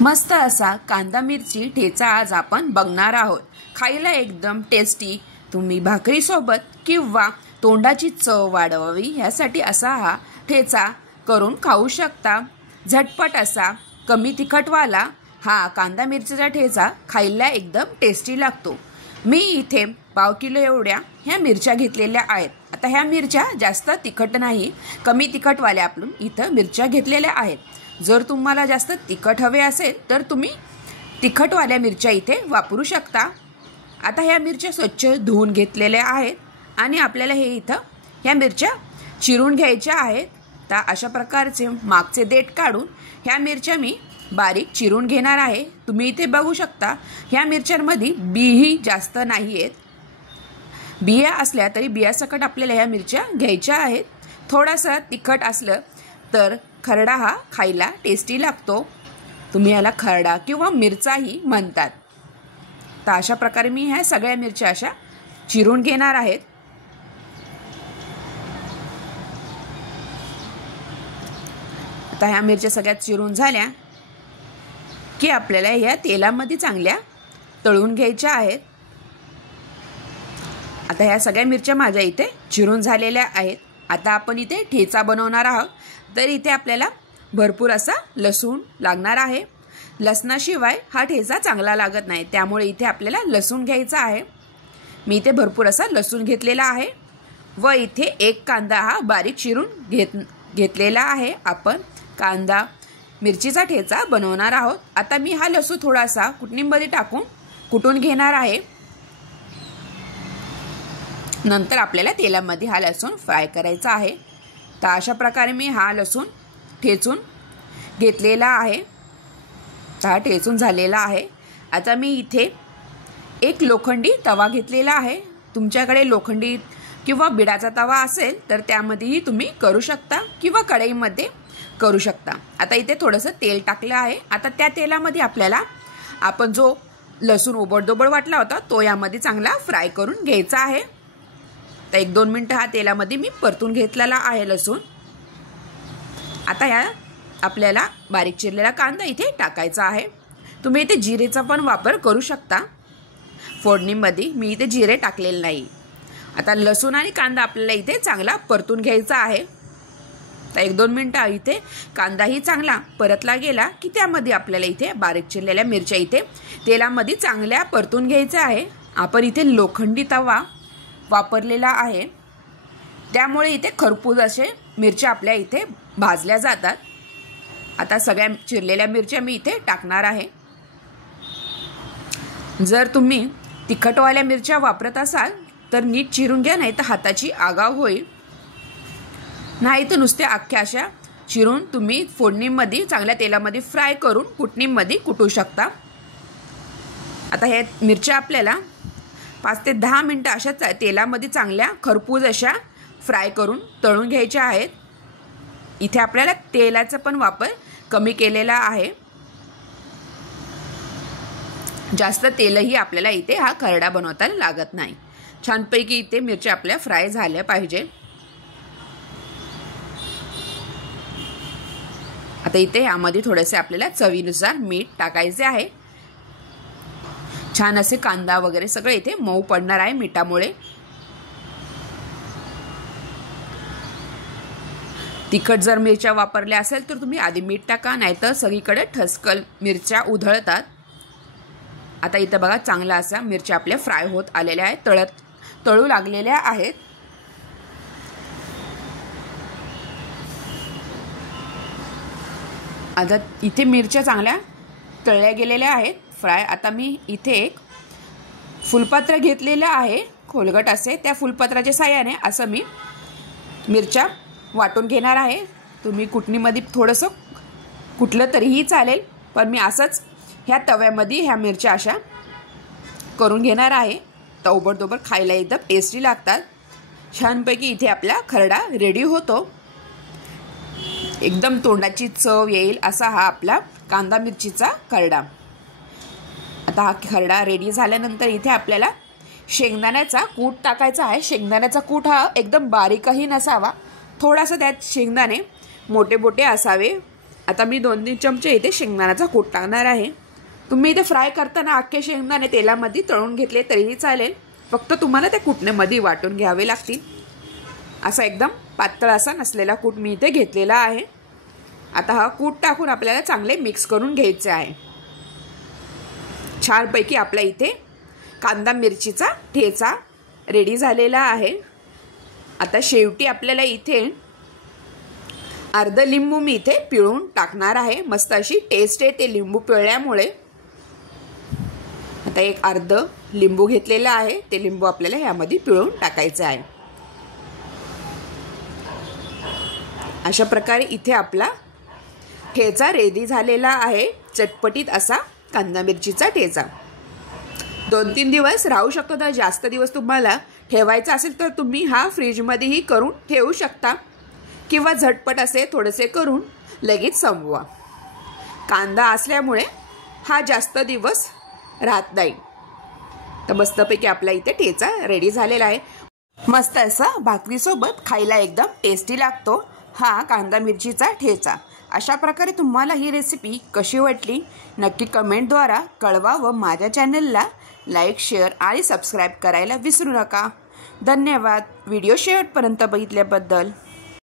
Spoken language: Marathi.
मस्त असा कांदा मिरची ठेचा आज आपण बघणार आहोत। खायला एकदम टेस्टी, तुम्ही भाकरी सोबत किंवा तोंडाची चव वाढवावी यासाठी असा हा ठेचा करून खाऊ शकता। झटपट असा कमी तिखटवाला हा कांदा मिरचीचा ठेचा खायला एकदम टेस्टी लागतो। मी इथे पाव किलो एवढ्या ह्या मिरच्या घेतलेल्या आहेत। आता ह्या मिरच्या जास्त तिखट नाही, कमी तिखटवाल्या आपण इथं मिरच्या घेतलेल्या आहेत। जर तुम्हाला जास्त तिखट हवे असेल तर तुम्ही तिखटवाल्या मिरच्या इथे वापरू शकता। आता ह्या मिरच्या स्वच्छ धुवून घेतलेल्या आहेत आणि आपल्याला हे इथं ह्या मिरच्या चिरून घ्यायच्या आहेत। तर अशा प्रकारचे मागचे देठ काढून ह्या मिरच्या मी बारीक चिरून घेणार आहे। तुम्ही इथे बघू शकता ह्या मिरच्यांमध्ये बीही जास्त नाही आहेत, बिया असल्या तरी बियासकट आपल्याला ह्या मिरच्या घ्यायच्या आहेत। थोडासा तिखट असलं तर खरडा हा खायला टेस्टी लागतो, तुम्ही याला खरडा किंवा मिरचाही म्हणतात। तर अशा प्रकारे मी ह्या सगळ्या मिरच्या अशा चिरून घेणार आहेत। आता ह्या मिरच्या सगळ्यात चिरून झाल्या की आपल्याला या तेलामध्ये चांगल्या तळून घ्यायच्या आहेत। आता ह्या सगळ्या मिरच्या माझ्या इथे चिरून झालेल्या आहेत। आता आपण इथे ठेचा बनवणार आहोत, तर इथे आपल्याला भरपूर असा लसूण लागणार आहे। लसणाशिवाय हा ठेचा चांगला लागत नाही, त्यामुळे इथे आपल्याला लसूण घ्यायचा आहे। मी इथे भरपूर असा लसूण घेतलेला आहे व इथे एक कांदा हा बारीक चिरून घेतलेला आहे। आपण कांदा मिरचीचा ठेचा बनवणार आहोत। आता मी हा लसूण थोडासा कुटणीमध्ये टाकून कुटून घेणार आहे। नंतर आपल्याला तेलामध्ये हा लसूण फ्राय करायचा आहे। तर अशा प्रकारे मी हा लसूण ठेचून घेतलेला आहे। तर हा ठेचून झालेला आहे। आता मी इथे एक लोखंडी तवा घेतलेला आहे। तुमच्याकडे लोखंडी किंवा बिडाचा तवा असेल तर त्यामध्येही तुम्ही करू शकता किंवा कढईमध्ये करू शकता। आता इथे थोडंसं तेल टाकलं आहे। आता त्या तेलामध्ये आपल्याला आपण जो लसूण ओबडधोबड वाटला होता तो यामध्ये चांगला फ्राय करून घ्यायचा आहे। तर 1-2 मिनिटं हा तेलामध्ये मी परतून घेतलेला आहे लसूण। आता या आपल्याला बारीक चिरलेला कांदा इथे टाकायचा आहे। तुम्ही इथे जिरेचा पण वापर करू शकता फोडणीमध्ये, मी इथे जिरे टाकलेले नाही। आता लसूण आणि कांदा आपल्याला इथे चांगला परतून घ्यायचा आहे। तर 1-2 मिनिटं इथे कांदाही चांगला परतला गेला की त्यामध्ये आपल्याला इथे बारीक चिरलेल्या मिरच्या इथे तेलामध्ये चांगल्या परतून घ्यायच्या आहे। आपण इथे लोखंडी तवा वापरलेला आहे, त्यामुळे इथे खरपूस असे मिरच्या आपल्या इथे भाजल्या जातात। आता सगळ्या चिरलेल्या मिरच्या मी इथे टाकणार आहे। जर तुम्ही तिखटवाल्या मिरच्या वापरत असाल तर नीट चिरून घ्या, नाही तर हाताची आगाव होईल। नाही तर नुसत्या अख्ख्या अशा चिरून तुम्ही फोडणीमध्ये चांगल्या तेलामध्ये फ्राय करून कुटणीमध्ये कुटू शकता। आता ह्या मिरच्या आपल्याला 5 ते 10 मिनिटं अशा तेलामध्ये चांगल्या खरपूस अशा फ्राय करून तळून घ्यायच्या आहेत। इथे आपल्याला तेलाचा पण वापर कमी केलेला आहे, जास्त तेलही आपल्याला इथे हा खरडा बनवताना लागत नाही। छानपैकी इथे मिरच्या आपल्या फ्राय झाल्या पाहिजे। आता इथे यामध्ये थोडेसे आपल्याला चवीनुसार मीठ टाकायचे आहे। छान असे कांदा वगैरे सगळे इथे मऊ पडणार आहे मिठामुळे। तिखट जर मिरच्या वापरल्या असेल तर तुम्ही आधी मीठ टाका, नाहीतर सगळीकडे ठसकल मिरच्या उधळतात। आता इथं बघा चांगला असा मिरच्या आपल्या फ्राय होत आलेल्या आहेत, तळू लागलेल्या आहेत। आता इथे मिरच्या चांगल्या तळल्या गेलेल्या आहेत फ्राय। आता मी इथे एक फुलपत्र घेतलेलं आहे खोलगट असे, त्या फुलपत्राच्या साहाय्याने असं मी मिरच्या वाटून घेणार आहे। तुम्ही कुटणीमध्ये थोडंसं कुटलं तरीही चालेल, पण मी असंच ह्या तव्यामध्ये ह्या मिरच्या अशा करून घेणार आहे। तर ओबडधोबड खायला एकदम टेस्टी लागतात। छानपैकी इथे आपला खरडा रेडी होतो, एकदम तोंडाची चव येईल असा हा आपला कांदा मिरचीचा खरडा। आता हा खरडा रेडी झाल्यानंतर इथे आपल्याला शेंगदाण्याचा कूट टाकायचा आहे। शेंगदाण्याचा कूट हा एकदम बारीकही नसावा, थोडासा त्यात शेंगदाणे मोठे मोठे असावे आता मी 2-3 चमचे इथे शेंगदाण्याचा कूट टाकणार आहे. तुम्ही इथे फ्राय करताना अख्खे शेंगदाणे तेलामध्ये तळून घेतले तरीही चालेल, फक्त तुम्हाला त्या कुटण्यामध्ये वाटून घ्यावे लागतील. असा एकदम पातळ असा नसलेला कूट मी इथे घेतलेला आहे. आता हा कूट टाकून आपल्याला चांगले मिक्स करून घ्यायचे आहे. छानपैकी आपल्या इथे कांदा मिरचीचा ठेचा रेडी झालेला आहे. आता शेवटी आपल्याला इथे अर्ध लिंबू मी इथे पिळून टाकणार आहे. मस्त अशी टेस्ट आहे ते लिंबू पिळल्यामुळे. आता एक अर्ध लिंबू घेतलेला आहे, ते लिंबू आपल्याला यामध्ये पिळून टाकायचं आहे. अशा प्रकारे इथे आपला ठेचा रेडी झालेला आहे. चटपटीत असा कांदा मिरचीचा ठेचा 2-3 दिवस राहू शकतो. तर जास्त दिवस तुम्हाला ठेवायचा असेल तर तुम्ही हा फ्रीजमध्येही करून ठेवू शकता, किंवा झटपट असे थोडेसे करून लगेच संपवा. कांदा असल्यामुळे हा जास्त दिवस राहत नाही. तर मस्तपैकी आपला इथे ठेचा रेडी झालेला आहे. मस्त असा भाकरीसोबत खायला एकदम टेस्टी लागतो हा कांदा मिरचीचा ठेचा. अशा प्रकारे तुम्हाला ही रेसिपी कशी वाटली नक्की कमेंटद्वारा कळवा व माझ्या चॅनलला लाईक, शेअर आणि सबस्क्राईब करायला विसरू नका. धन्यवाद व्हिडिओ शेवटपर्यंत बघितल्याबद्दल.